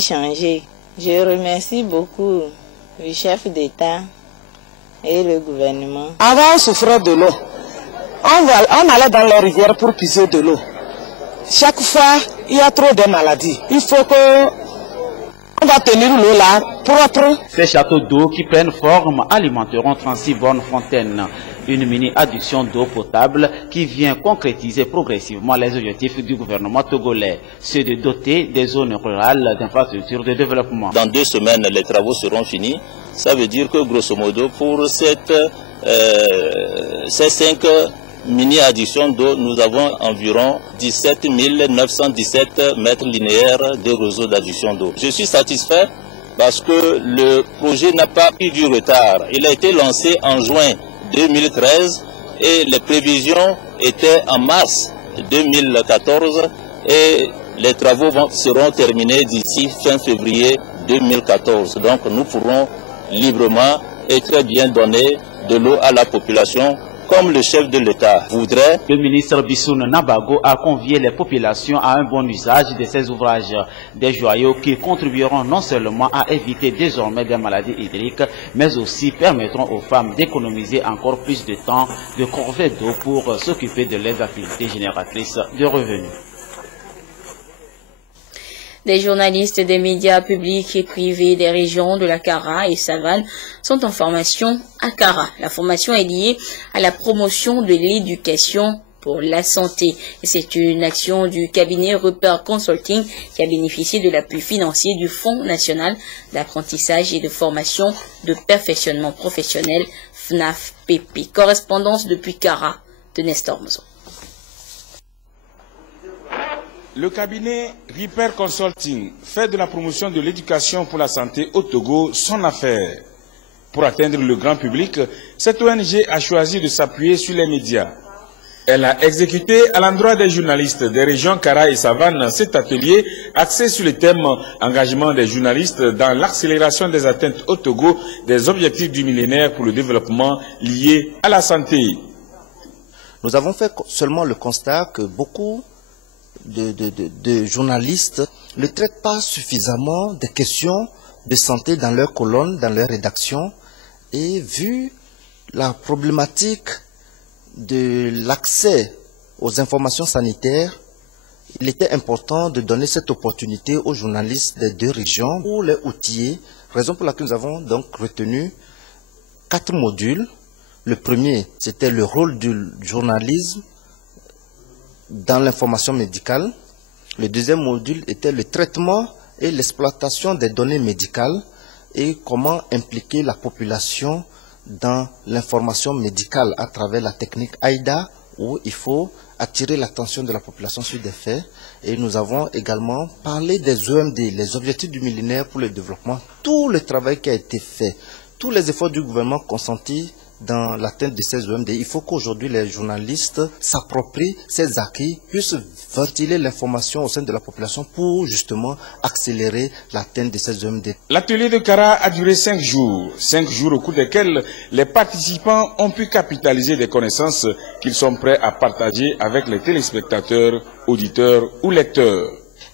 changer. Je remercie beaucoup le chef d'État et le gouvernement. Avant, on souffrait de l'eau. On allait dans les rivières pour puiser de l'eau. Chaque fois, il y a trop de maladies. Il faut qu'on va tenir l'eau là propre. Ces châteaux d'eau qui prennent forme alimenteront 36 bornes fontaines. Une mini-adduction d'eau potable qui vient concrétiser progressivement les objectifs du gouvernement togolais, ceux de doter des zones rurales d'infrastructures de développement. Dans 2 semaines, les travaux seront finis. Ça veut dire que grosso modo, pour ces 5 mini-adductions d'eau, nous avons environ 17 917 mètres linéaires de réseau d'adduction d'eau. Je suis satisfait parce que le projet n'a pas eu du retard. Il a été lancé en juin 2013 et les prévisions étaient en mars 2014 et les travaux seront terminés d'ici fin février 2014. Donc nous pourrons librement et très bien donner de l'eau à la population comme le chef de l'État voudrait. Le ministre Bissoun Nabago a convié les populations à un bon usage de ces ouvrages, des joyaux qui contribueront non seulement à éviter désormais des maladies hydriques, mais aussi permettront aux femmes d'économiser encore plus de temps de corvée d'eau pour s'occuper de leurs activités génératrices de revenus. Des journalistes des médias publics et privés des régions de la Kara et Savane sont en formation à Kara. La formation est liée à la promotion de l'éducation pour la santé. C'est une action du cabinet Rupert Consulting qui a bénéficié de l'appui financier du Fonds national d'apprentissage et de formation de perfectionnement professionnel FNAF-PP. Correspondance depuis Kara de Nestor Mozo. Le cabinet Ripper Consulting fait de la promotion de l'éducation pour la santé au Togo son affaire. Pour atteindre le grand public, cette ONG a choisi de s'appuyer sur les médias. Elle a exécuté à l'endroit des journalistes des régions Kara et Savane cet atelier axé sur le thème engagement des journalistes dans l'accélération des atteintes au Togo des objectifs du millénaire pour le développement liés à la santé. Nous avons fait seulement le constat que beaucoup de journalistes ne traitent pas suffisamment des questions de santé dans leurs colonnes, dans leurs rédactions. Et vu la problématique de l'accès aux informations sanitaires, il était important de donner cette opportunité aux journalistes des 2 régions pour les outiller, raison pour laquelle nous avons donc retenu 4 modules. Le premier, c'était le rôle du journalisme dans l'information médicale. Le deuxième module était le traitement et l'exploitation des données médicales et comment impliquer la population dans l'information médicale à travers la technique AIDA, où il faut attirer l'attention de la population sur des faits. Et nous avons également parlé des OMD, les objectifs du millénaire pour le développement, tout le travail qui a été fait, tous les efforts du gouvernement consentis dans l'atteinte de ces OMD. Il faut qu'aujourd'hui les journalistes s'approprient ces acquis, puissent ventiler l'information au sein de la population pour justement accélérer l'atteinte de ces OMD. L'atelier de Kara a duré 5 jours. 5 jours au cours desquels les participants ont pu capitaliser des connaissances qu'ils sont prêts à partager avec les téléspectateurs, auditeurs ou lecteurs.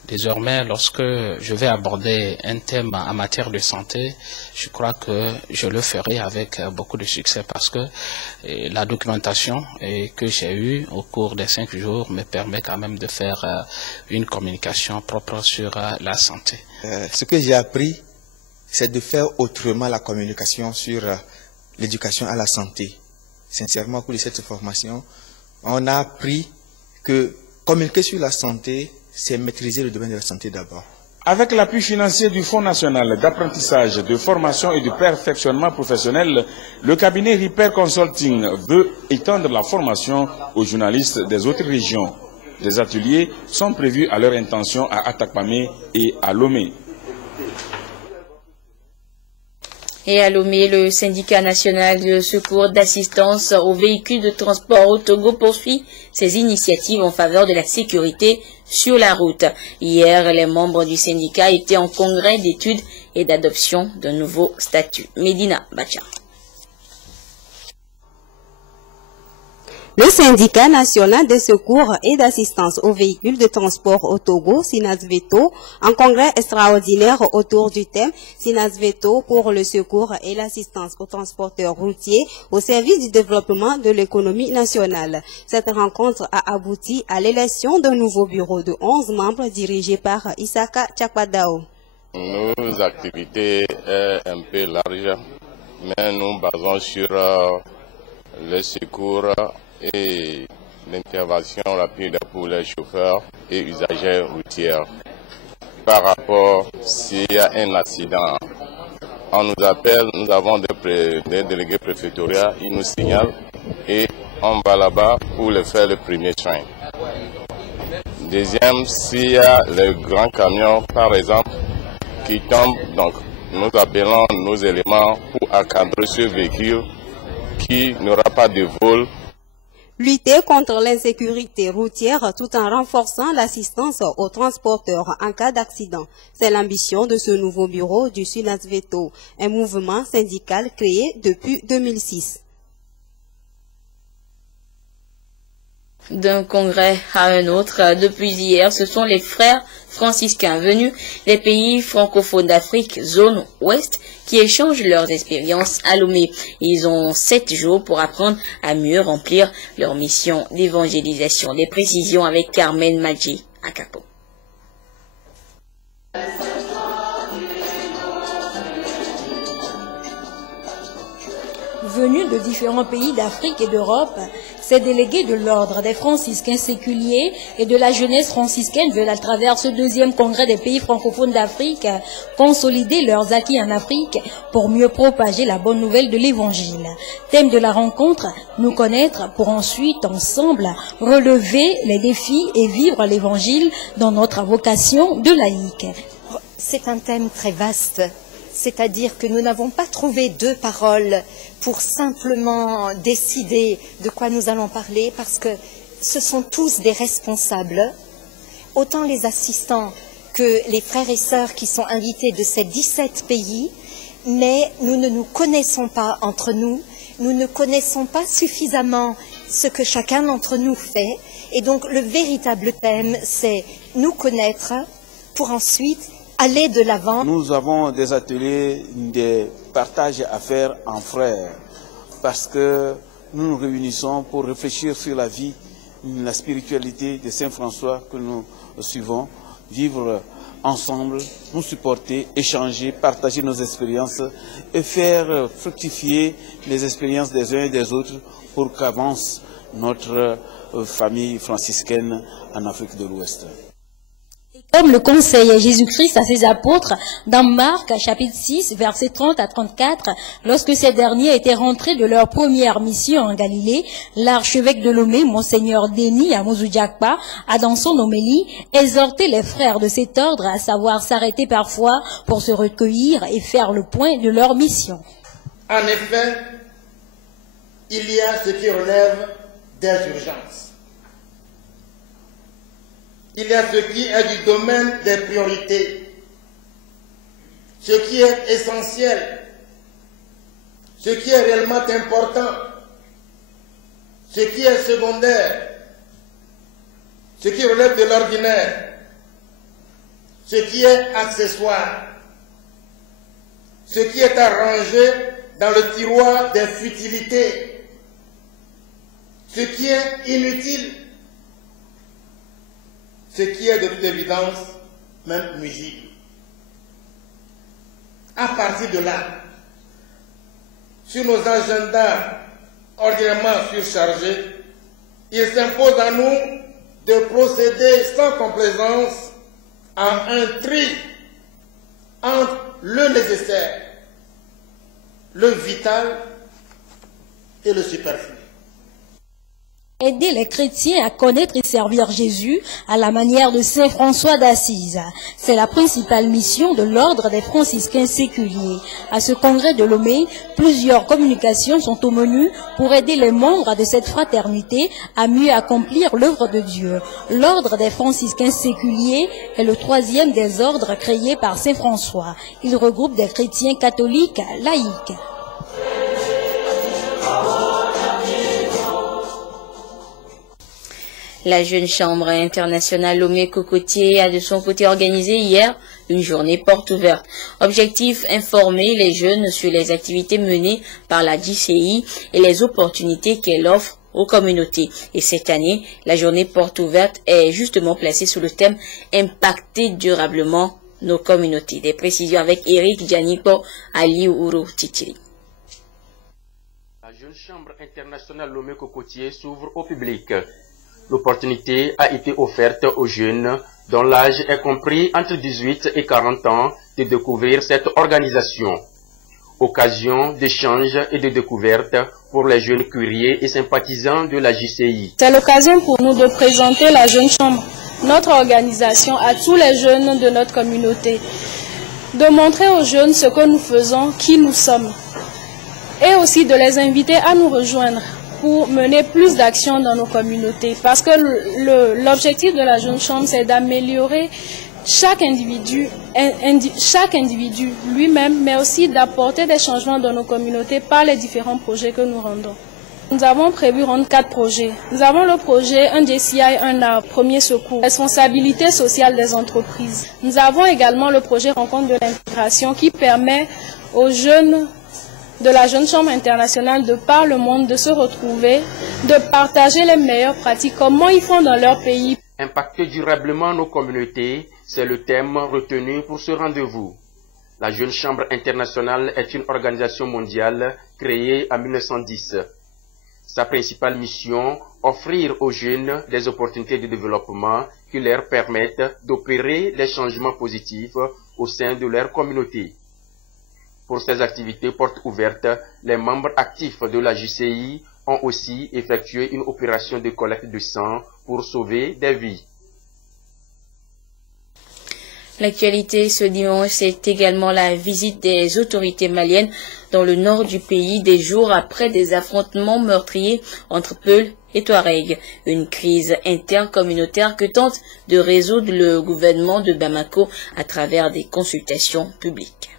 Désormais, lorsque je vais aborder un thème en matière de santé, je crois que je le ferai avec beaucoup de succès parce que la documentation que j'ai eue au cours des 5 jours me permet quand même de faire une communication propre sur la santé. Ce que j'ai appris, c'est de faire autrement la communication sur l'éducation à la santé. Sincèrement, au cours de cette formation, on a appris que communiquer sur la santé, c'est maîtriser le domaine de la santé d'abord. Avec l'appui financier du Fonds national d'apprentissage, de formation et de perfectionnement professionnel, le cabinet Ripper Consulting veut étendre la formation aux journalistes des autres régions. Des ateliers sont prévus à leur intention à Atakpamé et à Lomé. Et à Lomé, le syndicat national de secours d'assistance aux véhicules de transport au Togo poursuit ses initiatives en faveur de la sécurité sur la route. Hier, les membres du syndicat étaient en congrès d'études et d'adoption d'un nouveau statut. Medina Bacha. Le syndicat national de secours et d'assistance aux véhicules de transport au Togo, SINASVETO, en congrès extraordinaire autour du thème SINASVETO pour le secours et l'assistance aux transporteurs routiers au service du développement de l'économie nationale. Cette rencontre a abouti à l'élection d'un nouveau bureau de 11 membres dirigé par Isaka Chakpadao. Nos activités sont un peu larges, mais nous basons sur le secours et l'intervention rapide pour les chauffeurs et usagers routiers. Par rapport s'il y a un accident, on nous appelle, nous avons des délégués préfectoraux, ils nous signalent et on va là-bas pour faire le premier soin. Deuxième, s'il y a le grand camion par exemple qui tombe, donc nous appelons nos éléments pour encadrer ce véhicule qui n'aura pas de vol. Lutter contre l'insécurité routière tout en renforçant l'assistance aux transporteurs en cas d'accident. C'est l'ambition de ce nouveau bureau du SINASVETO, un mouvement syndical créé depuis 2006. D'un congrès à un autre, depuis hier, ce sont les frères franciscains venus des pays francophones d'Afrique, zone ouest, qui échangent leurs expériences à Lomé. Ils ont 7 jours pour apprendre à mieux remplir leur mission d'évangélisation. Les précisions avec Carmen Madji à Capo. Venus de différents pays d'Afrique et d'Europe, ces délégués de l'ordre des franciscains séculiers et de la jeunesse franciscaine veulent, à travers ce 2e congrès des pays francophones d'Afrique, consolider leurs acquis en Afrique pour mieux propager la bonne nouvelle de l'Évangile. Thème de la rencontre, nous connaître pour ensuite, ensemble, relever les défis et vivre l'Évangile dans notre vocation de laïque. C'est un thème très vaste. C'est-à-dire que nous n'avons pas trouvé 2 paroles pour simplement décider de quoi nous allons parler, parce que ce sont tous des responsables, autant les assistants que les frères et sœurs qui sont invités de ces 17 pays, mais nous ne nous connaissons pas entre nous, nous ne connaissons pas suffisamment ce que chacun d'entre nous fait, et donc le véritable thème, c'est nous connaître pour ensuite aller de l'avant. Nous avons des ateliers, des partages à faire en frères, parce que nous nous réunissons pour réfléchir sur la vie, la spiritualité de Saint François que nous suivons, vivre ensemble, nous supporter, échanger, partager nos expériences et faire fructifier les expériences des uns et des autres pour qu'avance notre famille franciscaine en Afrique de l'Ouest. Comme le conseille Jésus-Christ à ses apôtres dans Marc chapitre 6 versets 30 à 34, lorsque ces derniers étaient rentrés de leur première mission en Galilée, l'archevêque de Lomé, Monseigneur Denis Amozou-Diakpa, a dans son homélie exhorté les frères de cet ordre à savoir s'arrêter parfois pour se recueillir et faire le point de leur mission. En effet, il y a ce qui relève des urgences. Il y a ce qui est du domaine des priorités, ce qui est essentiel, ce qui est réellement important, ce qui est secondaire, ce qui relève de l'ordinaire, ce qui est accessoire, ce qui est arrangé dans le tiroir des futilités, ce qui est inutile, ce qui est de toute évidence même nuisible. À partir de là, sur nos agendas ordinairement surchargés, il s'impose à nous de procéder sans complaisance à un tri entre le nécessaire, le vital et le superflu. Aider les chrétiens à connaître et servir Jésus à la manière de Saint François d'Assise. C'est la principale mission de l'ordre des franciscains séculiers. À ce congrès de Lomé, plusieurs communications sont au menu pour aider les membres de cette fraternité à mieux accomplir l'œuvre de Dieu. L'ordre des franciscains séculiers est le 3e des ordres créés par Saint François. Il regroupe des chrétiens catholiques laïcs. La jeune chambre internationale Lomé Cocotier a de son côté organisé hier une journée porte ouverte. Objectif, informer les jeunes sur les activités menées par la JCI et les opportunités qu'elle offre aux communautés. Et cette année, la journée porte ouverte est justement placée sous le thème « Impacter durablement nos communautés ». Des précisions avec Eric Djaniko Ali Ouro Titiri. La jeune chambre internationale Lomé Cocotier s'ouvre au public. L'opportunité a été offerte aux jeunes dont l'âge est compris entre 18 et 40 ans de découvrir cette organisation. Occasion d'échanges et de découvertes pour les jeunes curieux et sympathisants de la JCI. C'est l'occasion pour nous de présenter la Jeune Chambre, notre organisation, à tous les jeunes de notre communauté. De montrer aux jeunes ce que nous faisons, qui nous sommes. Et aussi de les inviter à nous rejoindre pour mener plus d'actions dans nos communautés. Parce que l'objectif de la Jeune Chambre, c'est d'améliorer chaque individu lui-même, mais aussi d'apporter des changements dans nos communautés par les différents projets que nous rendons. Nous avons prévu rendre 4 projets. Nous avons le projet Un JCI, un arbre, premier secours, responsabilité sociale des entreprises. Nous avons également le projet Rencontre de l'intégration qui permet aux jeunes de la Jeune Chambre internationale de par le monde de se retrouver, de partager les meilleures pratiques, comment ils font dans leur pays. Impacter durablement nos communautés, c'est le thème retenu pour ce rendez-vous. La Jeune Chambre internationale est une organisation mondiale créée en 1910. Sa principale mission, offrir aux jeunes des opportunités de développement qui leur permettent d'opérer les changements positifs au sein de leur communauté. Pour ces activités portes ouvertes, les membres actifs de la JCI ont aussi effectué une opération de collecte de sang pour sauver des vies. L'actualité ce dimanche, c'est également la visite des autorités maliennes dans le nord du pays des jours après des affrontements meurtriers entre Peuls et Touaregs. Une crise intercommunautaire que tente de résoudre le gouvernement de Bamako à travers des consultations publiques.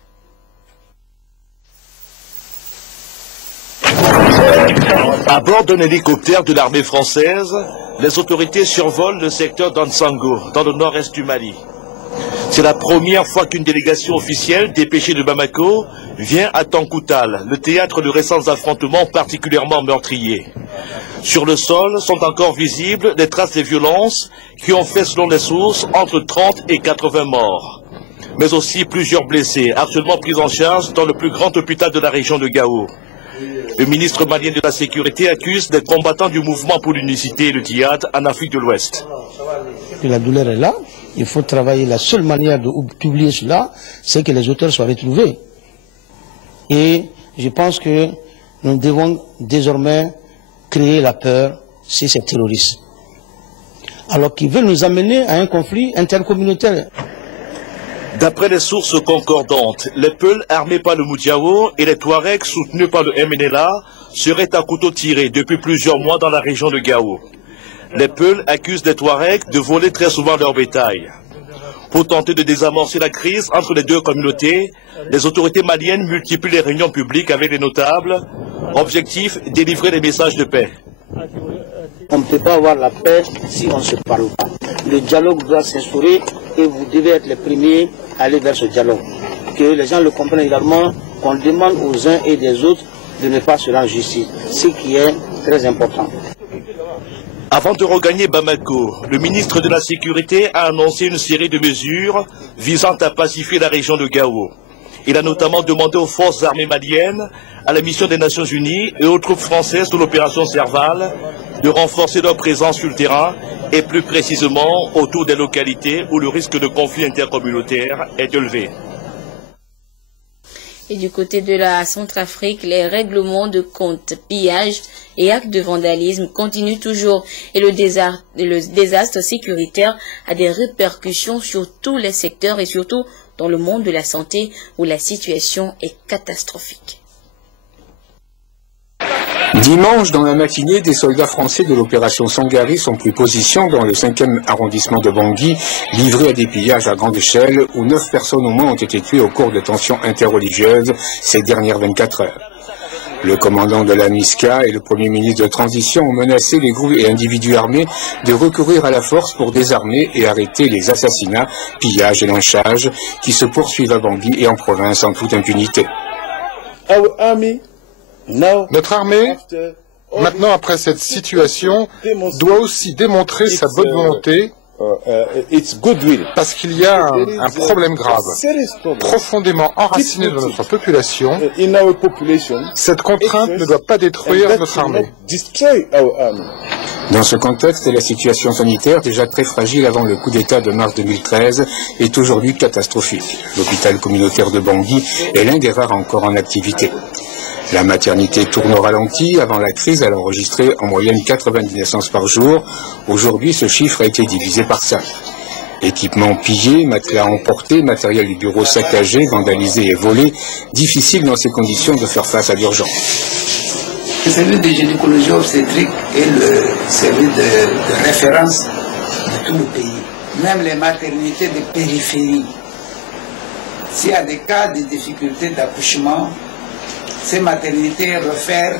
À bord d'un hélicoptère de l'armée française, les autorités survolent le secteur d'Ansango, dans le nord-est du Mali. C'est la première fois qu'une délégation officielle dépêchée de Bamako vient à Tankoutal, le théâtre de récents affrontements particulièrement meurtriers. Sur le sol sont encore visibles des traces des violences qui ont fait, selon les sources, entre 30 et 80 morts. Mais aussi plusieurs blessés, actuellement pris en charge dans le plus grand hôpital de la région de Gao. Le ministre malien de la Sécurité accuse des combattants du mouvement pour l'unicité et le djihad en Afrique de l'Ouest. La douleur est là, il faut travailler. La seule manière d'oublier cela, c'est que les auteurs soient retrouvés. Et je pense que nous devons désormais créer la peur chez ces terroristes. Alors qu'ils veulent nous amener à un conflit intercommunautaire. D'après les sources concordantes, les Peuls armés par le Moudjahou et les Touaregs soutenus par le MNLA seraient à couteau tiré depuis plusieurs mois dans la région de Gao. Les Peuls accusent les Touaregs de voler très souvent leur bétail. Pour tenter de désamorcer la crise entre les deux communautés, les autorités maliennes multiplient les réunions publiques avec les notables. Objectif, délivrer des messages de paix. On ne peut pas avoir la paix si on ne se parle pas. Le dialogue doit s'instaurer et vous devez être les premiers à aller vers ce dialogue. Que les gens le comprennent également, qu'on demande aux uns et des autres de ne pas se rendre justice, ce qui est très important. Avant de regagner Bamako, le ministre de la Sécurité a annoncé une série de mesures visant à pacifier la région de Gao. Il a notamment demandé aux forces armées maliennes, à la mission des Nations Unies et aux troupes françaises de l'opération Serval de renforcer leur présence sur le terrain et plus précisément autour des localités où le risque de conflit intercommunautaire est élevé. Et du côté de la Centrafrique, les règlements de compte, pillages et actes de vandalisme continuent toujours et le désastre sécuritaire a des répercussions sur tous les secteurs et surtout dans le monde de la santé où la situation est catastrophique. Dimanche, dans la matinée, des soldats français de l'opération Sangari sont pris position dans le 5e arrondissement de Bangui, livrés à des pillages à grande échelle où 9 personnes au moins ont été tuées au cours de tensions interreligieuses ces dernières 24 heures. Le commandant de la MISCA et le premier ministre de transition ont menacé les groupes et individus armés de recourir à la force pour désarmer et arrêter les assassinats, pillages et lynchages qui se poursuivent à Bangui et en province en toute impunité. Notre armée, maintenant après cette situation, doit aussi démontrer sa bonne volonté parce qu'il y a un problème grave, profondément enraciné dans notre population. Cette contrainte ne doit pas détruire notre armée. Dans ce contexte, la situation sanitaire, déjà très fragile avant le coup d'État de mars 2013, est aujourd'hui catastrophique. L'hôpital communautaire de Bangui est l'un des rares encore en activité. La maternité tourne au ralenti. Avant la crise, elle enregistrait en moyenne 90 naissances par jour. Aujourd'hui, ce chiffre a été divisé par 5. Équipements pillés, matelas emportés, matériel du bureau saccagé, vandalisé et volé. Difficile dans ces conditions de faire face à l'urgence. Le service de gynécologie obstétrique est le service de référence de tout le pays. Même les maternités de périphérie. S'il y a des cas de difficultés d'accouchement, ces maternités réfèrent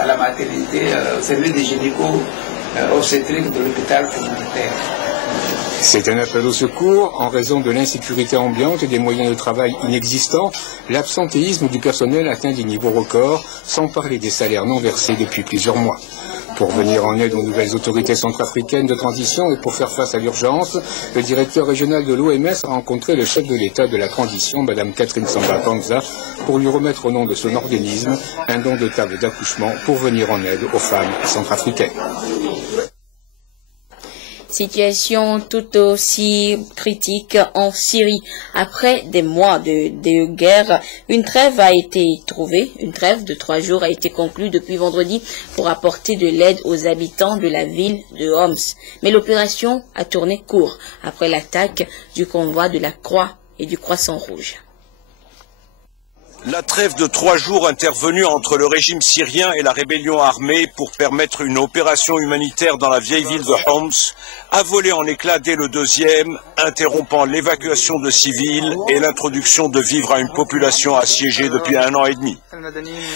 à la maternité, au service de gynéco-obstétrique de l'hôpital communautaire. C'est un appel au secours. En raison de l'insécurité ambiante et des moyens de travail inexistants, l'absentéisme du personnel atteint des niveaux records, sans parler des salaires non versés depuis plusieurs mois. Pour venir en aide aux nouvelles autorités centrafricaines de transition et pour faire face à l'urgence, le directeur régional de l'OMS a rencontré le chef de l'État de la transition, Mme Catherine Samba-Panza, pour lui remettre au nom de son organisme un don de table d'accouchement pour venir en aide aux femmes centrafricaines. Situation tout aussi critique en Syrie. Après des mois de guerre, une trêve a été trouvée. Une trêve de 3 jours a été conclue depuis vendredi pour apporter de l'aide aux habitants de la ville de Homs. Mais l'opération a tourné court après l'attaque du convoi de la Croix et du Croissant Rouge. La trêve de 3 jours intervenue entre le régime syrien et la rébellion armée pour permettre une opération humanitaire dans la vieille ville de Homs a volé en éclats dès le 2e, interrompant l'évacuation de civils et l'introduction de vivres à une population assiégée depuis 1 an et demi.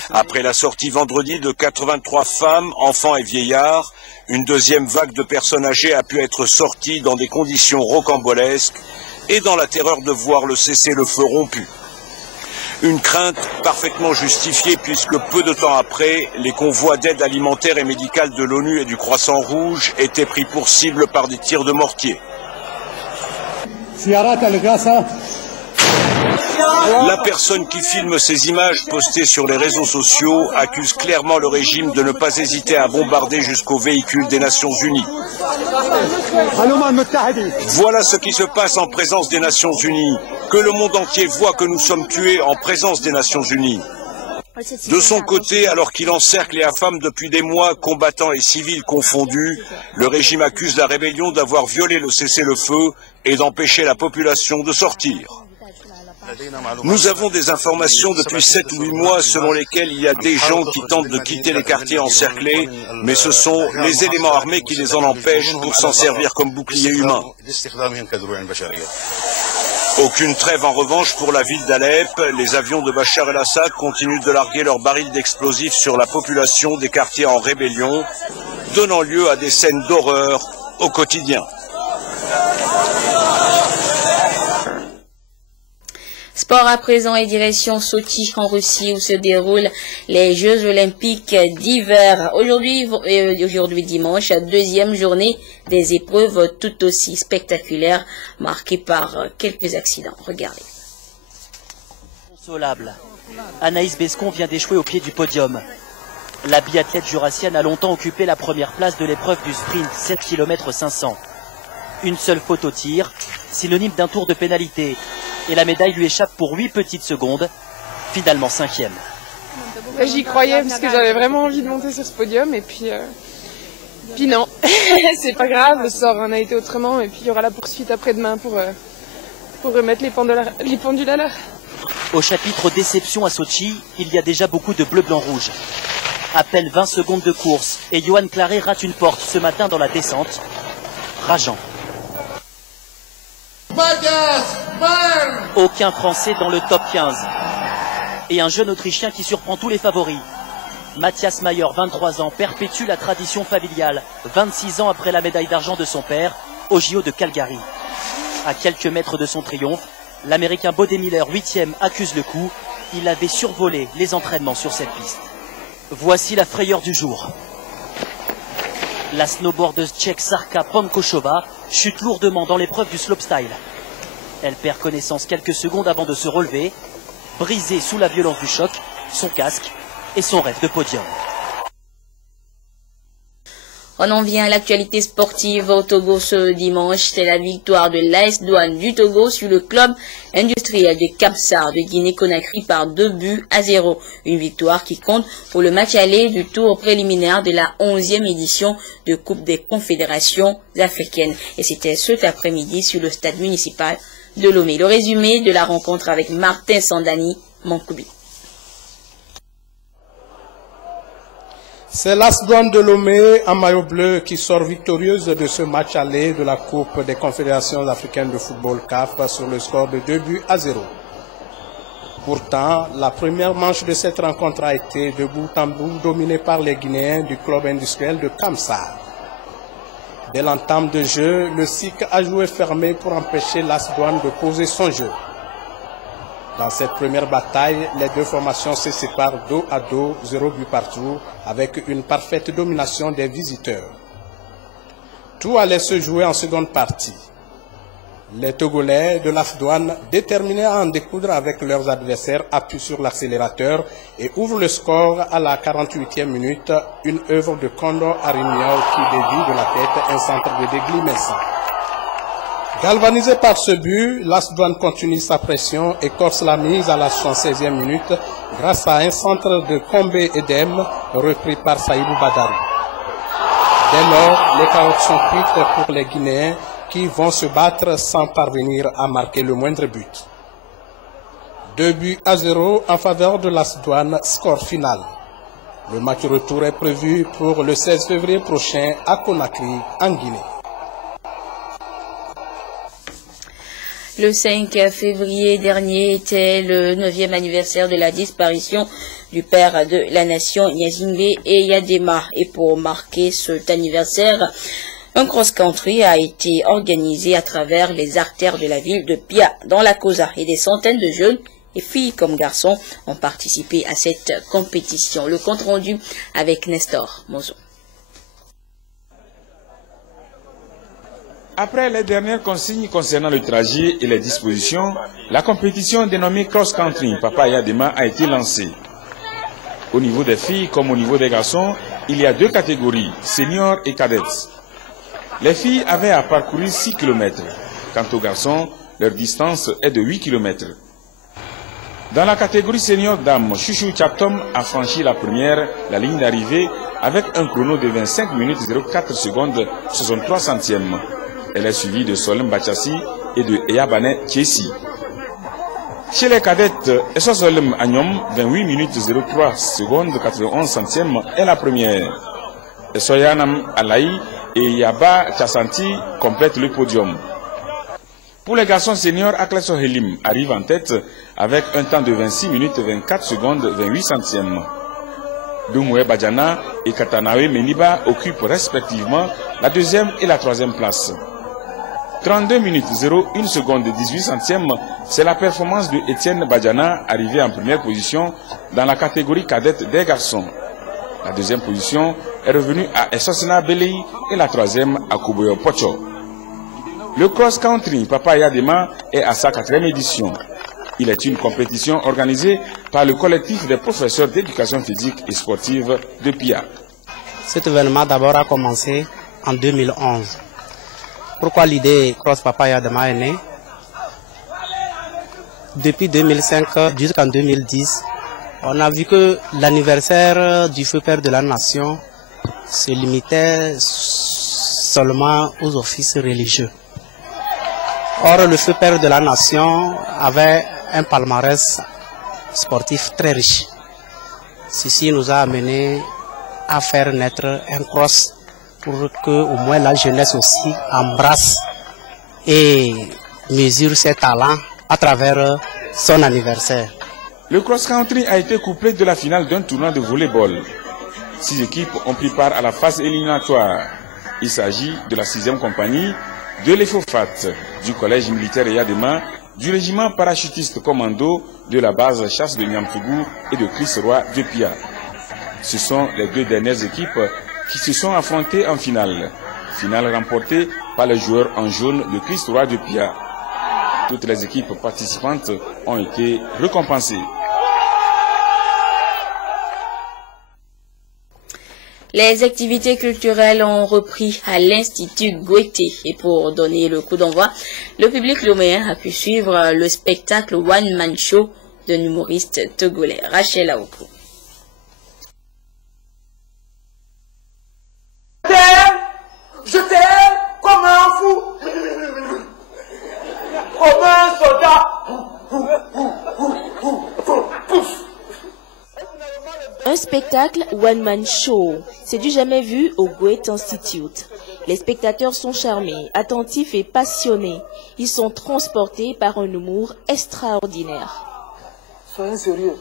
Après la sortie vendredi de 83 femmes, enfants et vieillards, une deuxième vague de personnes âgées a pu être sortie dans des conditions rocambolesques et dans la terreur de voir le cessez-le-feu rompu. Une crainte parfaitement justifiée puisque peu de temps après, les convois d'aide alimentaire et médicale de l'ONU et du Croissant Rouge étaient pris pour cible par des tirs de mortier. La personne qui filme ces images postées sur les réseaux sociaux accuse clairement le régime de ne pas hésiter à bombarder jusqu'au véhicule des Nations Unies. Voilà ce qui se passe en présence des Nations Unies. Que le monde entier voit que nous sommes tués en présence des Nations Unies. De son côté, alors qu'il encercle et affame depuis des mois, combattants et civils confondus, le régime accuse la rébellion d'avoir violé le cessez-le-feu et d'empêcher la population de sortir. Nous avons des informations depuis 7 ou 8 mois selon lesquelles il y a des gens qui tentent de quitter les quartiers encerclés, mais ce sont les éléments armés qui les en empêchent pour s'en servir comme bouclier humain. Aucune trêve en revanche pour la ville d'Alep. Les avions de Bachar el-Assad continuent de larguer leurs barils d'explosifs sur la population des quartiers en rébellion, donnant lieu à des scènes d'horreur au quotidien. Sport à présent et direction Sochi en Russie où se déroulent les Jeux Olympiques d'hiver. Aujourd'hui dimanche, 2e journée des épreuves tout aussi spectaculaires marquées par quelques accidents. Regardez. Inconsolable. Anaïs Bescon vient d'échouer au pied du podium. La biathlète jurassienne a longtemps occupé la première place de l'épreuve du sprint 7 km 500. Une seule faute au tir, synonyme d'un tour de pénalité. Et la médaille lui échappe pour 8 petites secondes, finalement 5e. J'y croyais parce que j'avais vraiment envie de monter sur ce podium et puis non, c'est pas grave, le sort en a été autrement et puis il y aura la poursuite après-demain pour remettre les pendules à l'heure. Au chapitre déception à Sochi, il y a déjà beaucoup de bleu-blanc-rouge. À peine 20 secondes de course et Johan Claret rate une porte ce matin dans la descente. Rageant. Aucun Français dans le top 15. et un jeune Autrichien qui surprend tous les favoris. Matthias Mayer, 23 ans, perpétue la tradition familiale, 26 ans après la médaille d'argent de son père, au JO de Calgary. À quelques mètres de son triomphe, l'Américain Bode Miller, 8e, accuse le coup. Il avait survolé les entraînements sur cette piste. Voici la frayeur du jour. La snowboardeuse tchèque Sarka Pankošová chute lourdement dans l'épreuve du slopestyle. Elle perd connaissance quelques secondes avant de se relever, brisée sous la violence du choc, son casque et son rêve de podium. On en vient à l'actualité sportive au Togo ce dimanche. C'est la victoire de l'AS Douane du Togo sur le club industriel de Cap-Sar de Guinée-Conakry par 2-0. Une victoire qui compte pour le match aller du tour préliminaire de la 11e édition de Coupe des Confédérations africaines. Et c'était cet après-midi sur le stade municipal de Lomé. Le résumé de la rencontre avec Martin Sandani, Mankoubi. C'est l'AS Douane de Lomé en maillot bleu qui sort victorieuse de ce match aller de la Coupe des Confédérations africaines de football CAF sur le score de 2-0. Pourtant, la première manche de cette rencontre a été de bout en bout dominée par les Guinéens du club industriel de Kamsar. Dès l'entame de jeu, le SIC a joué fermé pour empêcher l'AS Douane de poser son jeu. Dans cette première bataille, les deux formations se séparent dos à dos, 0 but partout, avec une parfaite domination des visiteurs. Tout allait se jouer en seconde partie. Les Togolais de l'AS Douane, déterminés à en découdre avec leurs adversaires, appuient sur l'accélérateur et ouvrent le score à la 48e minute, une œuvre de Kondo Arimiao qui dévie de la tête un centre de Degli Messa. Galvanisé par ce but, l'AS Douane continue sa pression et corse la mise à la 76e minute grâce à un centre de Kombe Edem repris par Saïbou Badari. Dès lors, les carottes sont cuites pour les Guinéens qui vont se battre sans parvenir à marquer le moindre but. 2-0 en faveur de l'AS Douane, score final. Le match retour est prévu pour le 16 février prochain à Conakry, en Guinée. Le 5 février dernier était le 9e anniversaire de la disparition du père de la nation, Nyazingbe Eyadema. Et pour marquer cet anniversaire, un cross-country a été organisé à travers les artères de la ville de Pia, dans la Kosa. Et des centaines de jeunes, et filles comme garçons, ont participé à cette compétition. Le compte rendu avec Nestor Mozo. Après les dernières consignes concernant le trajet et les dispositions, la compétition dénommée Cross Country Papa Eyadema a été lancée. Au niveau des filles comme au niveau des garçons, il y a deux catégories, seniors et cadets. Les filles avaient à parcourir 6 km. Quant aux garçons, leur distance est de 8 km. Dans la catégorie senior dames, Chouchou Chaptom a franchi la ligne d'arrivée avec un chrono de 25 minutes 04 secondes 63 centièmes. Elle est suivie de Solem Bachassi et de Eyabane Tchessi. Chez les cadettes, Esso Solem Agnom, 28 minutes 03 secondes 91 centièmes, est la première. Soyanam Alaï et Yaba Chassanti complètent le podium. Pour les garçons seniors, Akleso Helim arrive en tête avec un temps de 26 minutes 24 secondes 28 centièmes. Dumwe Badjana et Katanawe Meniba occupent respectivement la deuxième et la troisième place. 32 minutes 01 seconde 18 centièmes, c'est la performance de Etienne Badjana arrivé en première position dans la catégorie cadette des garçons. La deuxième position est revenue à Essosena Belei et la troisième à Kuboyo Pocho. Le cross-country Papa Eyadema est à sa 4e édition. Il est une compétition organisée par le collectif des professeurs d'éducation physique et sportive de Pia. Cet événement d'abord a commencé en 2011. Pourquoi l'idée Cross Papa Eyadema est née? Depuis 2005 jusqu'en 2010, on a vu que l'anniversaire du feu père de la nation se limitait seulement aux offices religieux. Or, le feu père de la nation avait un palmarès sportif très riche. Ceci nous a amené à faire naître un cross pour que au moins la jeunesse aussi embrasse et mesure ses talents à travers son anniversaire. Le cross-country a été couplé de la finale d'un tournoi de volley-ball. 6 équipes ont pris part à la phase éliminatoire. Il s'agit de la 6e compagnie, de l'EFOFAT, du collège militaire Yadema, du régiment parachutiste commando, de la base chasse de Niamtougou et de Chris Roy de Pia. Ce sont les 2 dernières équipes qui se sont affrontées en finale. Finale remportée par les joueurs en jaune de Chris Roy de Pia. Toutes les équipes participantes ont été récompensées. Les activités culturelles ont repris à l'Institut Goethe. Et pour donner le coup d'envoi, le public loméen a pu suivre le spectacle One Man Show d'un humoriste togolais, Rachel Aoukou. Je t'aime comme un fou, comme un soldat. Un spectacle One Man Show, c'est du jamais vu au Goethe Institute. Les spectateurs sont charmés, attentifs et passionnés. Ils sont transportés par un humour extraordinaire. Soyez sérieux.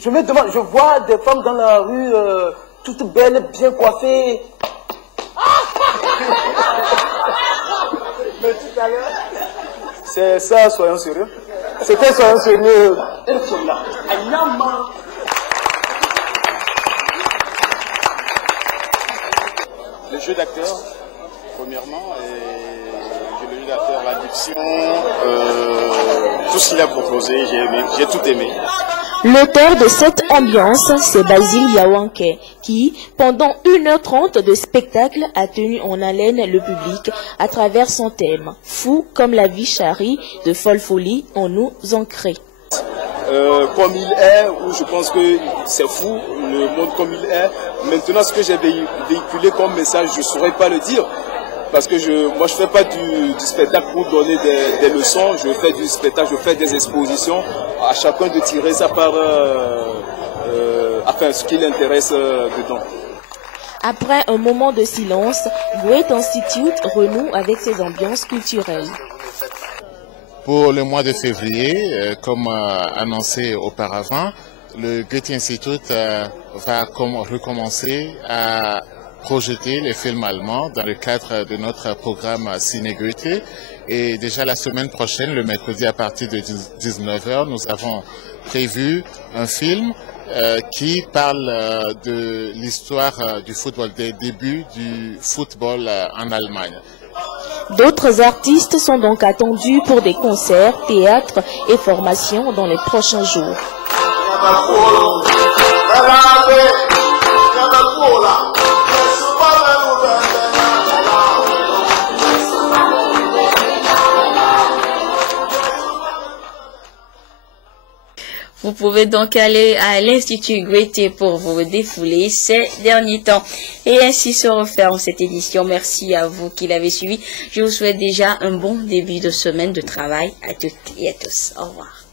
Je me demande, je vois des femmes dans la rue, toutes belles, bien coiffées. Mais tout à l'heure, c'est ça, soyons sérieux. C'était soyons sérieux. Le jeu d'acteur, premièrement, et le jeu d'acteur, la diction, tout ce qu'il a proposé, j'ai aimé, j'ai tout aimé. L'auteur de cette ambiance, c'est Basile Yawanke, qui, pendant 1h30 de spectacle, a tenu en haleine le public à travers son thème « Fou comme la vie charrie, de folle folie, on nous ancré ». Comme il est, où je pense que c'est fou, le monde comme il est. Maintenant, ce que j'ai véhiculé comme message, je ne saurais pas le dire. Parce que moi, je ne fais pas du spectacle pour donner des leçons. Je fais du spectacle, je fais des expositions. À chacun de tirer ça par ce qui l'intéresse dedans. Après un moment de silence, Goethe Institute renoue avec ses ambiances culturelles. Pour le mois de février, comme annoncé auparavant, le Goethe Institute va recommencer à projeter les films allemands dans le cadre de notre programme Ciné Goethe. Et déjà la semaine prochaine, le mercredi à partir de 19h, nous avons prévu un film qui parle de l'histoire du football, des débuts du football en Allemagne. D'autres artistes sont donc attendus pour des concerts, théâtres et formations dans les prochains jours. Vous pouvez donc aller à l'Institut Goethe pour vous défouler ces derniers temps. Et ainsi se referme cette édition. Merci à vous qui l'avez suivi. Je vous souhaite déjà un bon début de semaine de travail à toutes et à tous. Au revoir.